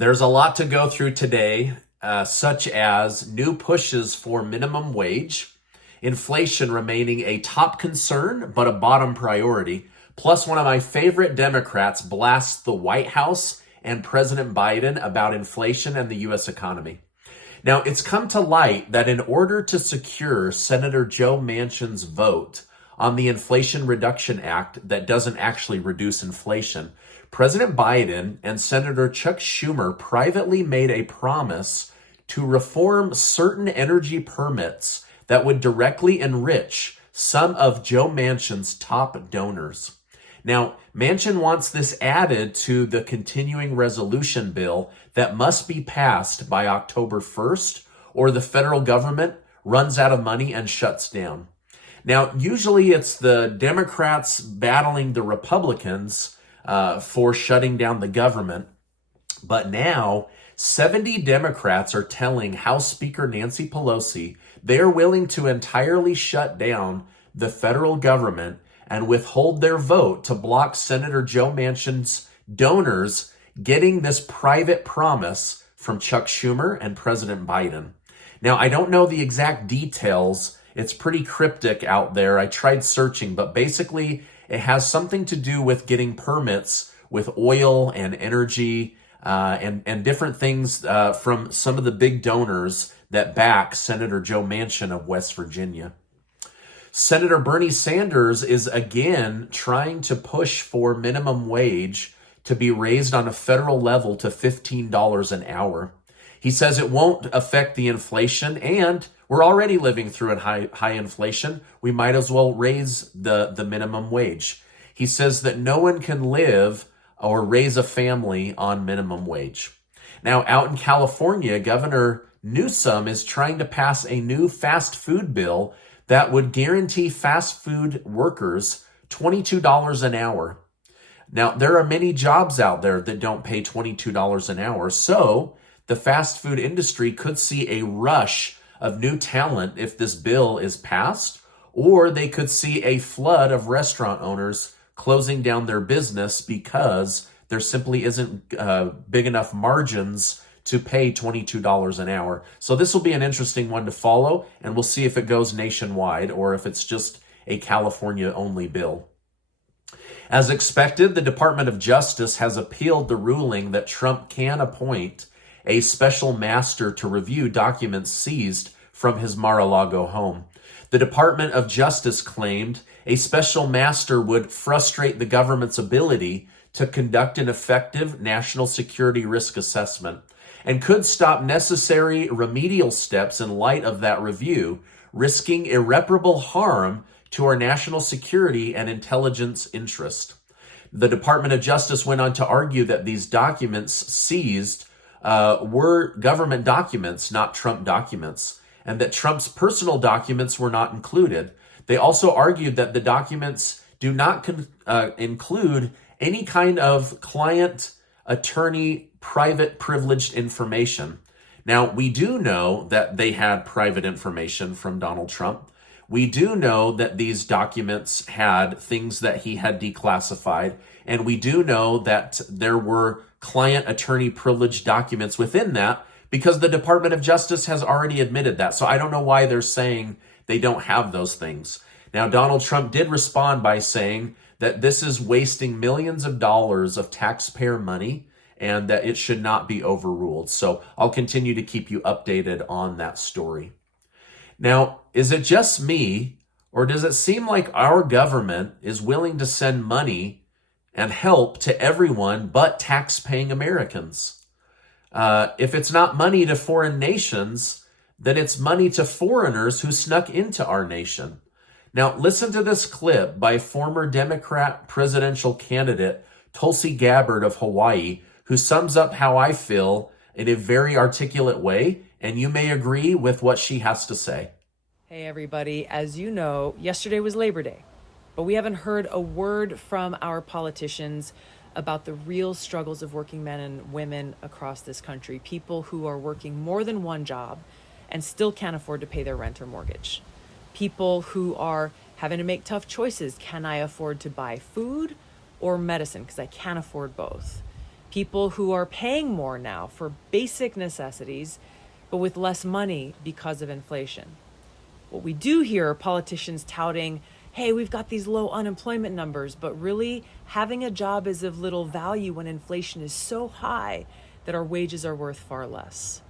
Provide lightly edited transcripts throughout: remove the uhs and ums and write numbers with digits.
There's a lot to go through today, such as new pushes for minimum wage, inflation remaining a top concern but a bottom priority, plus one of my favorite Democrats blasts the White House and President Biden about inflation and the U.S. economy. Now, it's come to light that in order to secure Senator Joe Manchin's vote on the Inflation Reduction Act that doesn't actually reduce inflation, President Biden and Senator Chuck Schumer privately made a promise to reform certain energy permits that would directly enrich some of Joe Manchin's top donors. Now, Manchin wants this added to the continuing resolution bill that must be passed by October 1st, or the federal government runs out of money and shuts down. Now, usually it's the Democrats battling the Republicans for shutting down the government. But now, 70 Democrats are telling House Speaker Nancy Pelosi they're willing to entirely shut down the federal government and withhold their vote to block Senator Joe Manchin's donors getting this private promise from Chuck Schumer and President Biden. Now, I don't know the exact details. It's pretty cryptic out there. I tried searching, but basically it has something to do with getting permits with oil and energy and different things from some of the big donors that back Senator Joe Manchin of West Virginia. Senator Bernie Sanders is again trying to push for minimum wage to be raised on a federal level to $15 an hour. He says it won't affect the inflation, and we're already living through a high inflation. We might as well raise the minimum wage. He says that no one can live or raise a family on minimum wage. Now, out in California, Governor Newsom is trying to pass a new fast food bill that would guarantee fast food workers $22 an hour. Now, there are many jobs out there that don't pay $22 an hour, so the fast food industry could see a rush of new talent if this bill is passed, or they could see a flood of restaurant owners closing down their business because there simply isn't big enough margins to pay $22 an hour. So this will be an interesting one to follow, and we'll see if it goes nationwide or if it's just a California-only bill. As expected, the Department of Justice has appealed the ruling that Trump can appoint a special master to review documents seized from his Mar-a-Lago home. The Department of Justice claimed a special master would frustrate the government's ability to conduct an effective national security risk assessment and could stop necessary remedial steps in light of that review, risking irreparable harm to our national security and intelligence interest. The Department of Justice went on to argue that these documents seized were government documents, not Trump documents, and that Trump's personal documents were not included. They also argued that the documents do not include any kind of client, attorney, private privileged information. Now, we do know that they had private information from Donald Trump. We do know that these documents had things that he had declassified, and we do know that there were client attorney privilege documents within that because the Department of Justice has already admitted that. So I don't know why they're saying they don't have those things. Now, Donald Trump did respond by saying that this is wasting millions of dollars of taxpayer money and that it should not be overruled. So I'll continue to keep you updated on that story. Now, is it just me, or does it seem like our government is willing to send money and help to everyone but tax-paying Americans? If it's not money to foreign nations, then it's money to foreigners who snuck into our nation. Now, listen to this clip by former Democrat presidential candidate Tulsi Gabbard of Hawaii, who sums up how I feel in a very articulate way, and you may agree with what she has to say. Hey, everybody. As you know, yesterday was Labor Day, but we haven't heard a word from our politicians about the real struggles of working men and women across this country, people who are working more than one job and still can't afford to pay their rent or mortgage, people who are having to make tough choices. Can I afford to buy food or medicine? Because I can't afford both. People who are paying more now for basic necessities, but with less money because of inflation. What we do hear are politicians touting, hey, we've got these low unemployment numbers, but really having a job is of little value when inflation is so high that our wages are worth far less.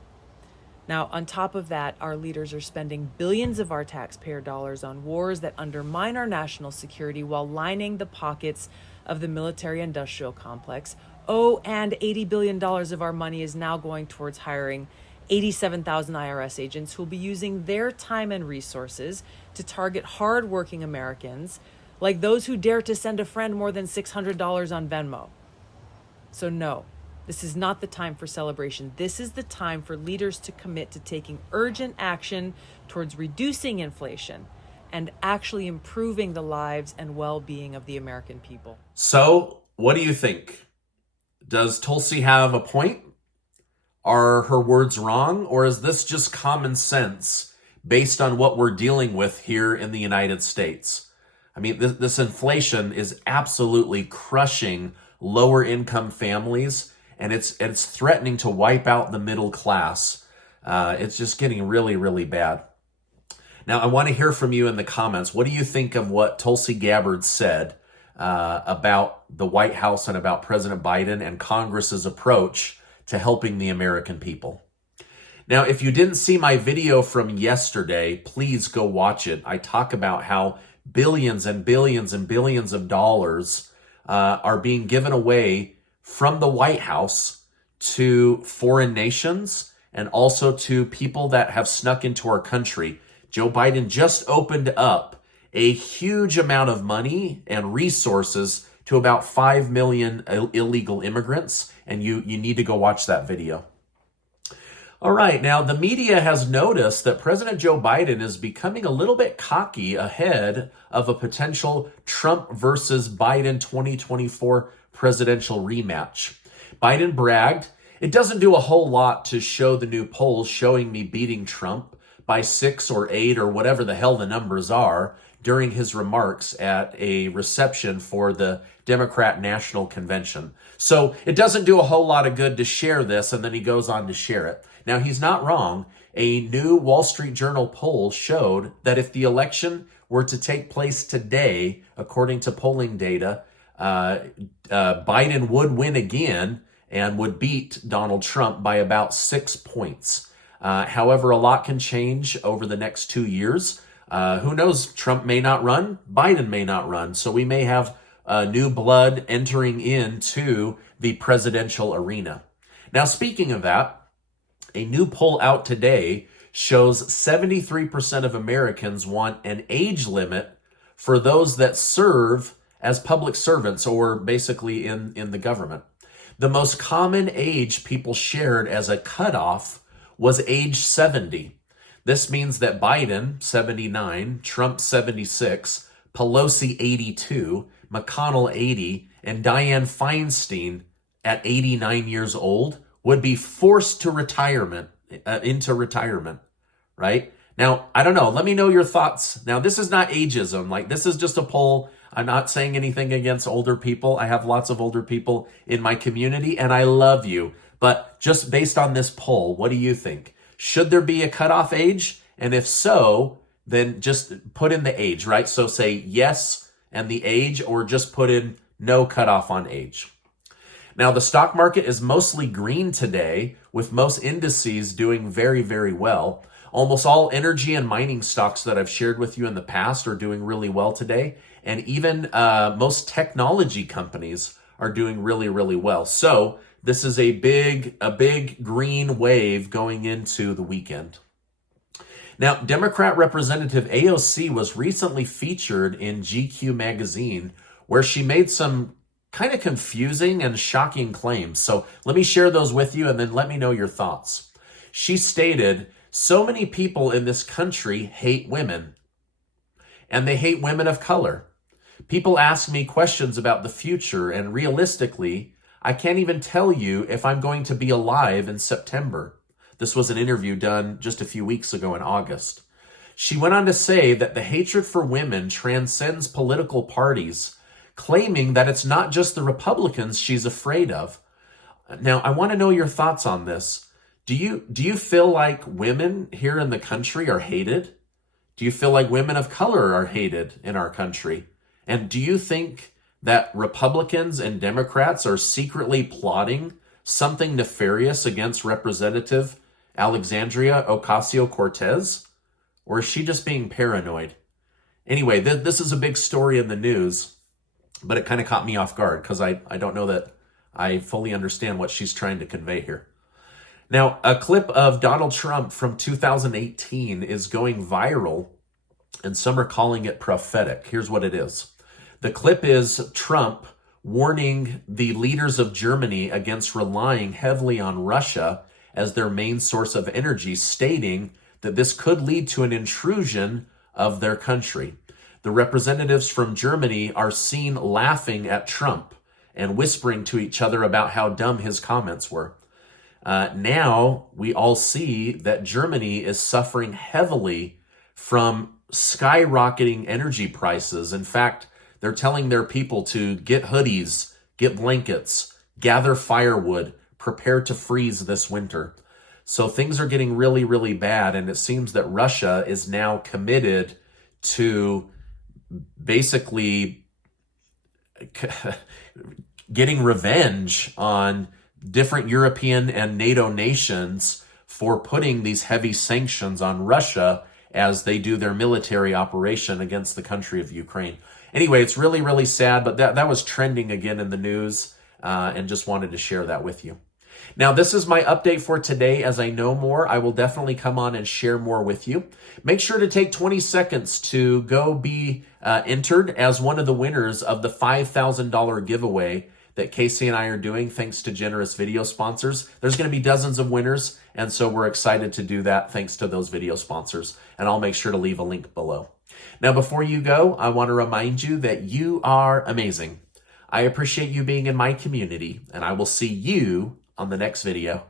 Now, on top of that, our leaders are spending billions of our taxpayer dollars on wars that undermine our national security while lining the pockets of the military-industrial complex. Oh, and $80 billion of our money is now going towards hiring 87,000 IRS agents who will be using their time and resources to target hardworking Americans, like those who dare to send a friend more than $600 on Venmo. So no, this is not the time for celebration. This is the time for leaders to commit to taking urgent action towards reducing inflation and actually improving the lives and well-being of the American people. So, what do you think? Does Tulsi have a point? Are her words wrong? Or is this just common sense based on what we're dealing with here in the United States? I mean, this inflation is absolutely crushing lower income families, and it's threatening to wipe out the middle class. It's just getting really, really bad. Now, I want to hear from you in the comments. What do you think of what Tulsi Gabbard said about the White House and about President Biden and Congress's approach to helping the American people? Now, if you didn't see my video from yesterday, please go watch it. I talk about how billions and billions and billions of dollars are being given away from the White House to foreign nations and also to people that have snuck into our country. Joe Biden just opened up a huge amount of money and resources to about 5 million illegal immigrants, and you need to go watch that video. All right, now the media has noticed that President Joe Biden is becoming a little bit cocky ahead of a potential Trump versus Biden 2024 presidential rematch. Biden bragged, "It doesn't do a whole lot to show the new polls showing me beating Trump by 6 or 8 or whatever the hell the numbers are," during his remarks at a reception for the Democrat National Convention. So it doesn't do a whole lot of good to share this, and then he goes on to share it. Now, he's not wrong. A new Wall Street Journal poll showed that if the election were to take place today, according to polling data, Biden would win again and would beat Donald Trump by about 6 points. However, a lot can change over the next 2 years. Who knows? Trump may not run. Biden may not run. So we may have new blood entering into the presidential arena. Now, speaking of that, a new poll out today shows 73% of Americans want an age limit for those that serve as public servants or basically in the government. The most common age people shared as a cutoff was age 70. This means that Biden, 79, Trump, 76, Pelosi, 82, McConnell, 80, and Dianne Feinstein at 89 years old would be forced to into retirement, right? Now, I don't know. Let me know your thoughts. Now, this is not ageism. Like, this is just a poll. I'm not saying anything against older people. I have lots of older people in my community, and I love you. But just based on this poll, what do you think? Should there be a cutoff age? And if so, then just put in the age, right? So say yes and the age, or just put in no cutoff on age. Now, the stock market is mostly green today, with most indices doing very, very well. Almost all energy and mining stocks that I've shared with you in the past are doing really well today. And even most technology companies are doing really, really well. So this is a big green wave going into the weekend. Now, Democrat Representative AOC was recently featured in GQ magazine, where she made some kind of confusing and shocking claims. So let me share those with you and then let me know your thoughts. She stated, "So many people in this country hate women, and they hate women of color. People ask me questions about the future, and realistically, I can't even tell you if I'm going to be alive in September." This was an interview done just a few weeks ago in August. She went on to say that the hatred for women transcends political parties, claiming that it's not just the Republicans she's afraid of. Now, I want to know your thoughts on this. Do you feel like women here in the country are hated? Do you feel like women of color are hated in our country? And do you think that Republicans and Democrats are secretly plotting something nefarious against Representative Alexandria Ocasio-Cortez? Or is she just being paranoid? Anyway, this is a big story in the news, but it kind of caught me off guard because I don't know that I fully understand what she's trying to convey here. Now, a clip of Donald Trump from 2018 is going viral, and some are calling it prophetic. Here's what it is. The clip is Trump warning the leaders of Germany against relying heavily on Russia as their main source of energy, stating that this could lead to an intrusion of their country. The representatives from Germany are seen laughing at Trump and whispering to each other about how dumb his comments were. Now we all see that Germany is suffering heavily from skyrocketing energy prices. In fact, they're telling their people to get hoodies, get blankets, gather firewood, prepare to freeze this winter. So things are getting really, really bad. And it seems that Russia is now committed to basically getting revenge on different European and NATO nations for putting these heavy sanctions on Russia as they do their military operation against the country of Ukraine. Anyway, it's really, really sad, but that was trending again in the news, and just wanted to share that with you. Now, this is my update for today. As I know more, I will definitely come on and share more with you. Make sure to take 20 seconds to go be entered as one of the winners of the $5,000 giveaway that Casey and I are doing thanks to generous video sponsors. There's going to be dozens of winners, and so we're excited to do that thanks to those video sponsors, and I'll make sure to leave a link below. Now, before you go, I want to remind you that you are amazing. I appreciate you being in my community, and I will see you on the next video.